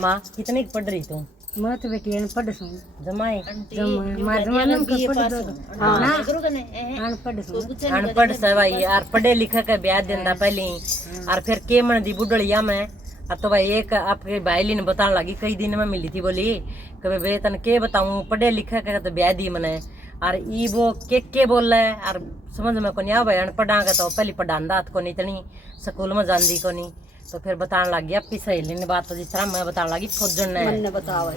माँ कितने की पढ़ रही तू? मैं तो बेटी अनपढ़ हूँ। जमाए मार जमाने में पढ़ दो ना अनपढ़ हूँ। अनपढ़ से भाई यार पढ़े लिखे के ब्याह देंदा पहले और फिर के मन दी बुढ़ड़िया में तो भाई एक आपके भाईली ने बताने लगी कई दिन में मिली थी बोली कि भाई तन के बताऊं पढ़े लिखे के तो ब्याह दी मने और ई वो के बोल रहा है और समझ में को नहीं आ भाई अनपढ़ा का तो पहले पढ़ांदा को नहीं इतनी स्कूल में जाती को नहीं तो फिर बताने लगी अपनी सहेली ने बात जिस तरह मैं बताने लगी फौजन ने बताओ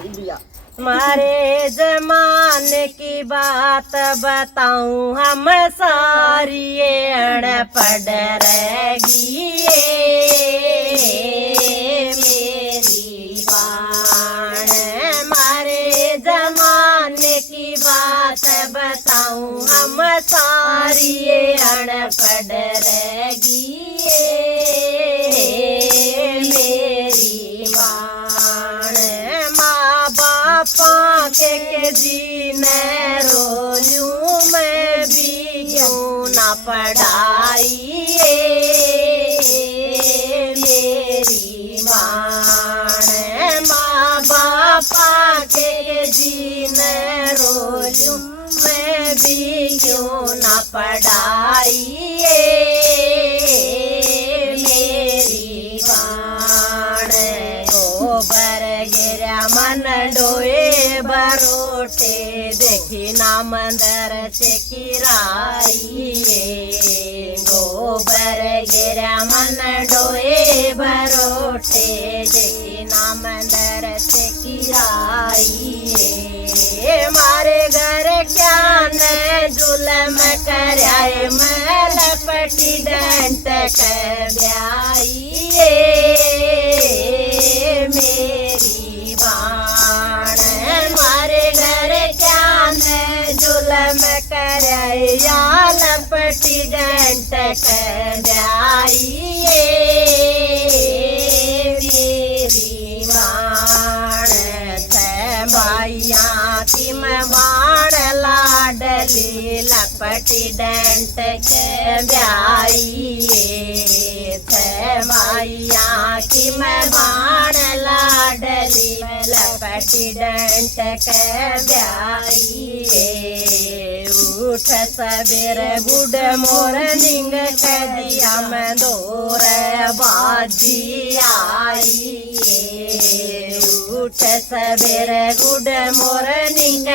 हमारे जमाने की बात बताऊं हम सारी अनपढ़ रहेगी मेरी बाण हमारे जमाने की बात बताऊं हम सारी अनपढ़ रहेगी मेरी बाण माँ बापा के जीने रोलूं मैं भी क्यों ना पढ़ाई मेरी बाण माँ बापा के जीने रोलूं मैं भी क्यों ना पढ़ाई मेरी बाण गोबर गिरा मन डोए बरोटे देखी ना मंदर से किराई गोबर गिरा मन डोए बरोटे देखी ना मंदर से किराई मारे घर क्या ने जुलम कराए मैल पटी डंट कर ब्याई मेरी बाण मारे घर क्या ने जुलम कराए याल पटी डंट कर ब्याई मेरी बाण भाइया की मैं बाण लाडली लपटी डंट के ब्याई माइया की मैं बाण लाडली लपटी डंट के ब्याई उठ सबेर गुड मोर्निंग कह दिया मैं दौर बाजी आई उठ सबेरे गुड मोर्निंग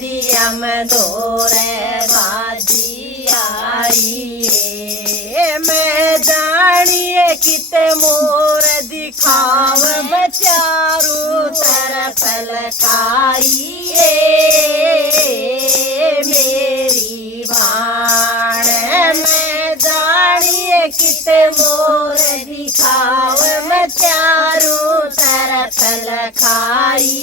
दिया मैं दौर बाजी आई मैं जानिए कित मोर दिखाव बचारू तरफ लकाई मेरी बाण मैं जानिए कित मोर दिखाव मैं चारों तरफ लखाई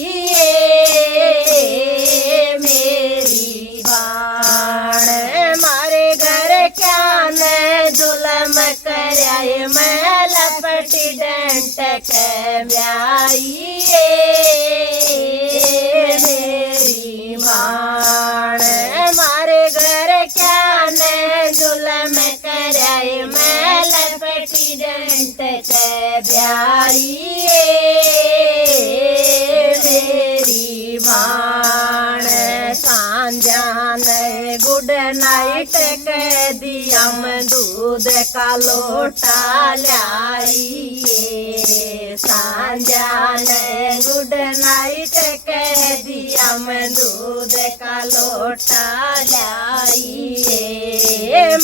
मेरी बाण मारे घर क्या ने जुलम कराए मैं लपटी डंट के ब्याई मेरी बाण मारे घर क्या ने जुलम कराए मैं लपटी डंट के ब्याई मेरी बाण सांझान गुड नाइट कह दिया दूध का लोटा लाई सांझान गुड नाइट कह दिया दूध का लोटा लाई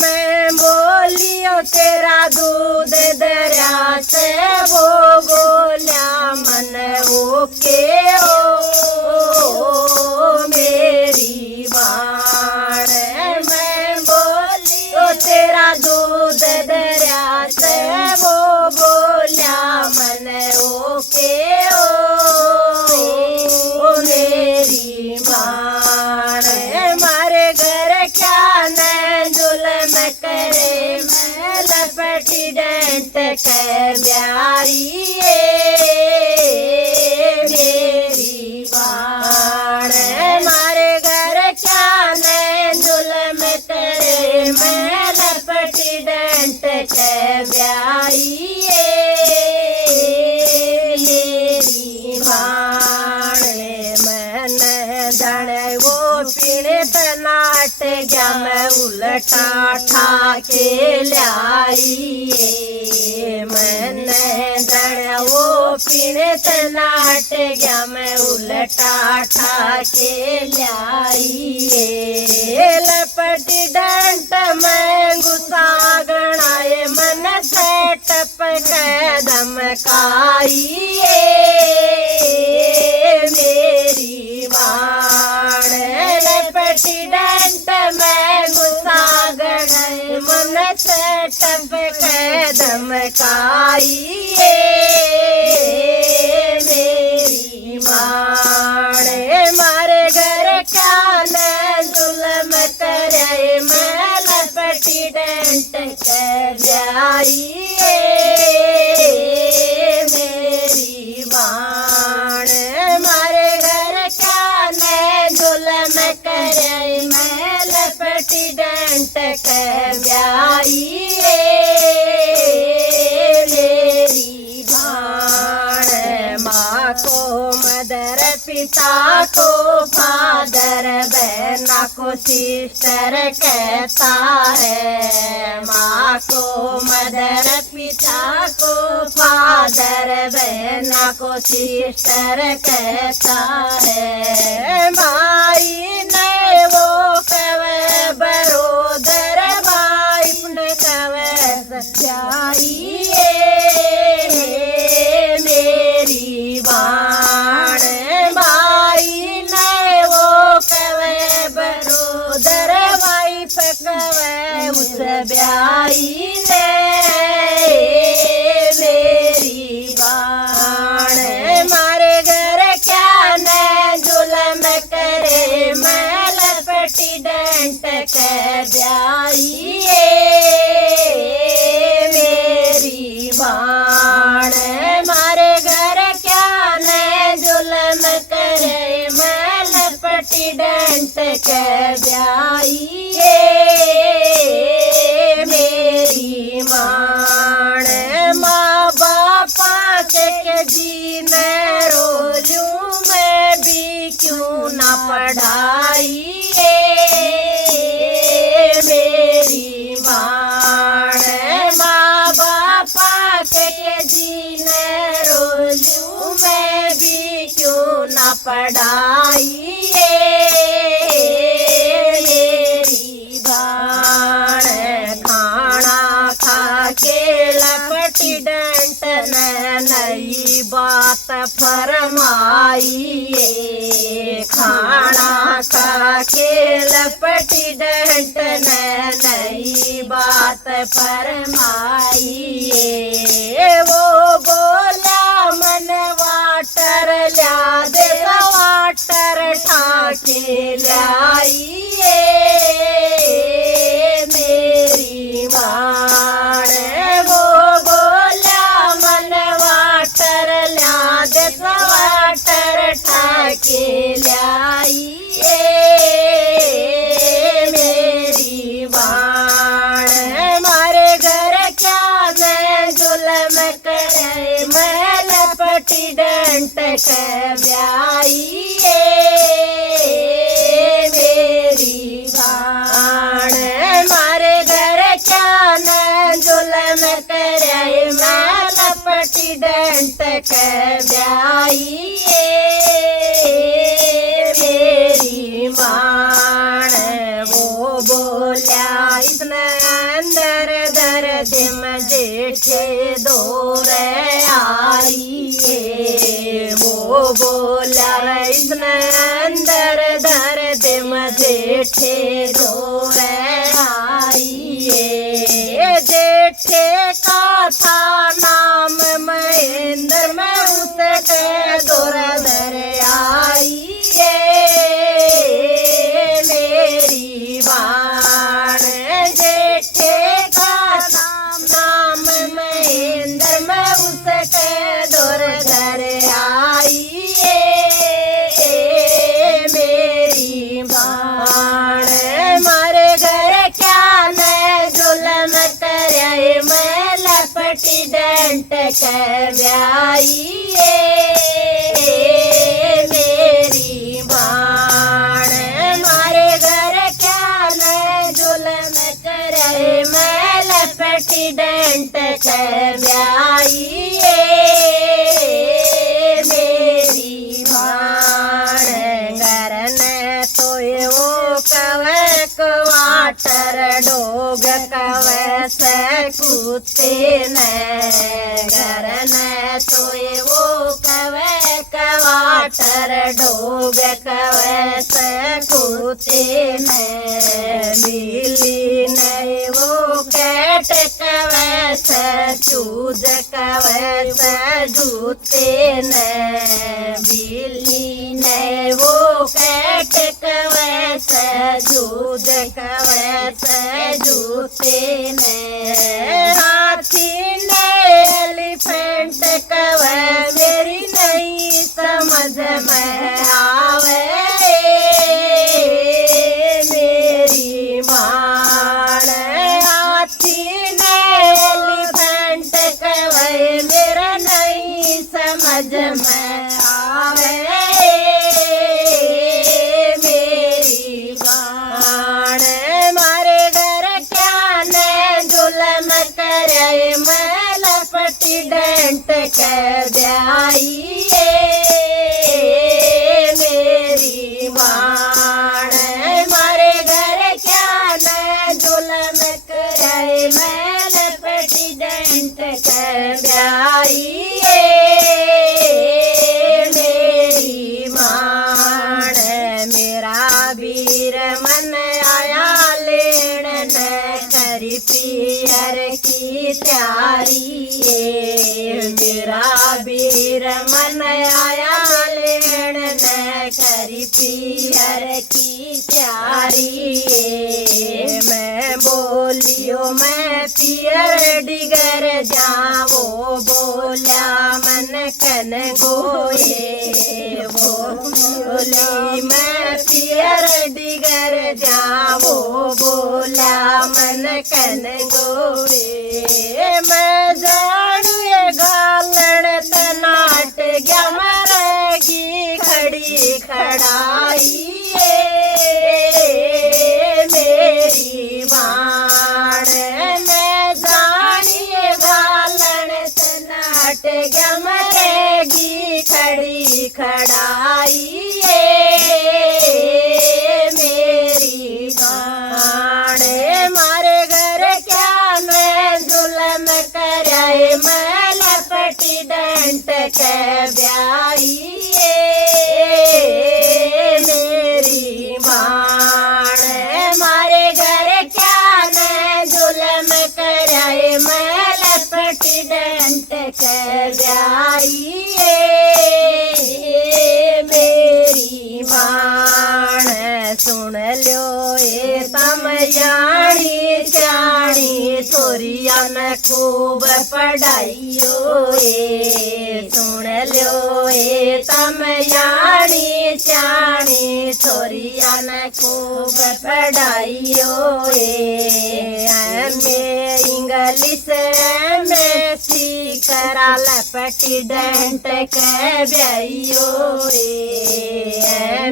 मैं बोलियो तेरा दूध दरिया से वो बोलिया मन ओके ओ मेरी बाण मैं बोलियो तेरा दूध दरिया से वो बोलिया मन ओके ओ मेरी बाण मारे घर क्या न जुलम करे मैं लपटी डंट कर ब्याई मेरी बाण मारे घर क्या न जुलम करे मैं लपटी डंट कर ब्याई मेरी उलटा ठाके ल्याई मैंने जड़ वो पीने तना हट गया मैं उलटा ठाके ल्याई लपटी डंट में गुस्सा गणाए मन से टपक धमकाई मेरी बाण लपटी डंट में गुस्सा गणाए मन से टपक धमकाई मेरी बाण मारे घर क्या न जुल्म करे मैं लपटी डंट कर जाई मेरी बाण मारे घर क्या न जुल्म करे मैं लपटी डंट कर जाई मेरी बाण माँ को मदर पिता को फादर बहना को सिस्टर कहता है माँ को मदर पिता को फादर बहना को सिस्टर कहता है माई ने वो कवे बरोदर भाई ने कवे सच्चाई मेरी बाण भाई ने वो कवे बरोदर भाई पकवे उस ब्याई ने मेरी बाण मारे घर क्या न जुल्म करे मैं लपटी डंट कर ब्याई मेरी बाण मारे घर क्या न जुल्म करे मैं लपटी डंट कर ब्याई मेरी बाण माँ बापा के जी न रोलूं मैं भी क्यों न पढ़ाई मेरी बाण माँ बापा के जी न रोलूं मैं भी क्यों न पढ़ाई मेरी बाण खाना खा के लपटी डंट न नई बात फरमाई खाना खा के लपटी डंट न नई बात फरमाई वो बोला मन वाटर ल्या दे वाटर ठाके लाई मेरी बाण वो बोला मन वाटर ल्या दे वाटर ठाके लाई मेरी बाण मारे घर क्या मैं जुल्म करे मैं लपटी डंट कर ब्याई मेरी बाण मारे घर क्या न जुल्म करे मैं लपटी डंट कर ब्याई मेरी बाण वो बोला इसने अंदर दर्द में जेठे दूर आई वो बोला इसने अंदर दर्द में जेठे दूर आई जेठे का था नाम महेंद्र में उसके दूर दर आई मेरी बाण जेठे का नाम महेंद्र में उसके दूर दर आई मेरी बाण मारे घर क्या न जुल्म करे मैं लपटी डंट कर ब्याई मेरी बाण मारे घर क्या न जुल्म डेंट के ब्याइए मेरी भाण घर ने तो वो कवे क्वार्टर डोग कवे से कुत्ते ने घर ने तो वो कवे क्वार्टर डोग कवे से कुत्ते ने मिली नहीं वो कैट कवे से चूज कवे से जूते ने बिल्ली ने वो कैट कवे से जूज कवे से जूते ने हाथी ने एलिफेंट कवे मेरी नहीं समझ में आवे मेरी मान हाथी ने एलिफेंट कवे मेरा नहीं समझ में आवे मेरी मान मारे घर क्या ने जुलम करे मैं लपटी डेंट के ब्याइए मेरी मान मारे घर क्या ने जुलम करे मैं लपटी डेंट के ब्याइए मेरी मान मेरा वीर मन आया लेन ने करी पियर की तैयारी मेरा वीर मन आया लेन ने करी पियर की तैयारी मैं बोलियो मैं पियर डिगर जाओ बोला मन कन गोए बोली मैं पियर डिगर जाओ बोला मन कन गोए मैं जानिए गालण तनाट गया मरेगी खड़ी खड़ाई मेरी बाण मैं जानिए गालण तनाट गया मरेगी खड़ी खड़ाई मेरी बाण मारे घर क्या मैं जुलम कराए मैं लपटी डेंट के ब्याइए मेरी बाण मारे घर क्या मैं जुलम कराए मैं लपटी डेंट के ब्याइए मेरी बाण सुन लो ये तम जानी जानी छोरिया न खूब पढ़ाइयो सुन लो ये तम जानी जानी छोरिया न खूब पढ़ाइयो में इंग्लिश में सीकरा लपटी डेंट के ब्याइयो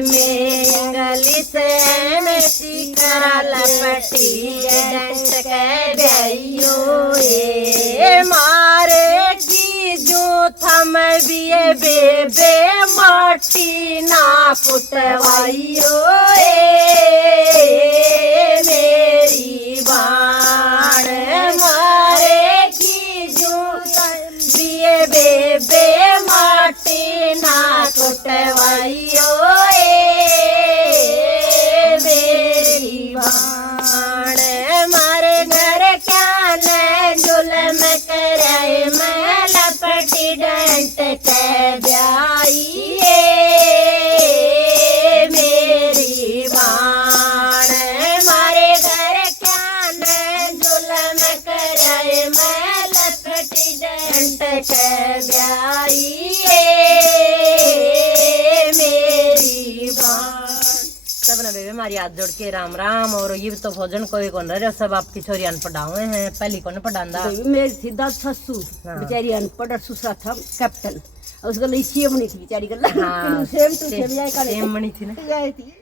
में इंग्लिश में सीकरा लपटी डेंट के ब्याइयो मारे की जो थम बिये बेबे माटी ना फुटवाइयो मेरी बाण मारे की जो बिये बेबे माटी ना फुटवाइयो मेरी बाण मारे घर क्या ने जुलम कराए मैं लपटी डेंट के ब्याइए मेरी बाण मारे घर क्या ने जुलम कराए मैं लपटी डेंट के ब्याइए मेरी बाण सबने बेबे हमारी हाथ जोड़ के राम राम। और ये तो भोजन कोई कौन रहे सब आपकी छोरी अनपढ़ हुए हैं पहली कौन पढ़ांदा मेरी थी दाद ससुर बेचारी अनपढ़ और दूसरा था कैप्टन उसको लिए सेम नहीं थी बेचारी गला हाँ, सेम टू सेम सेम बनी थी ना थी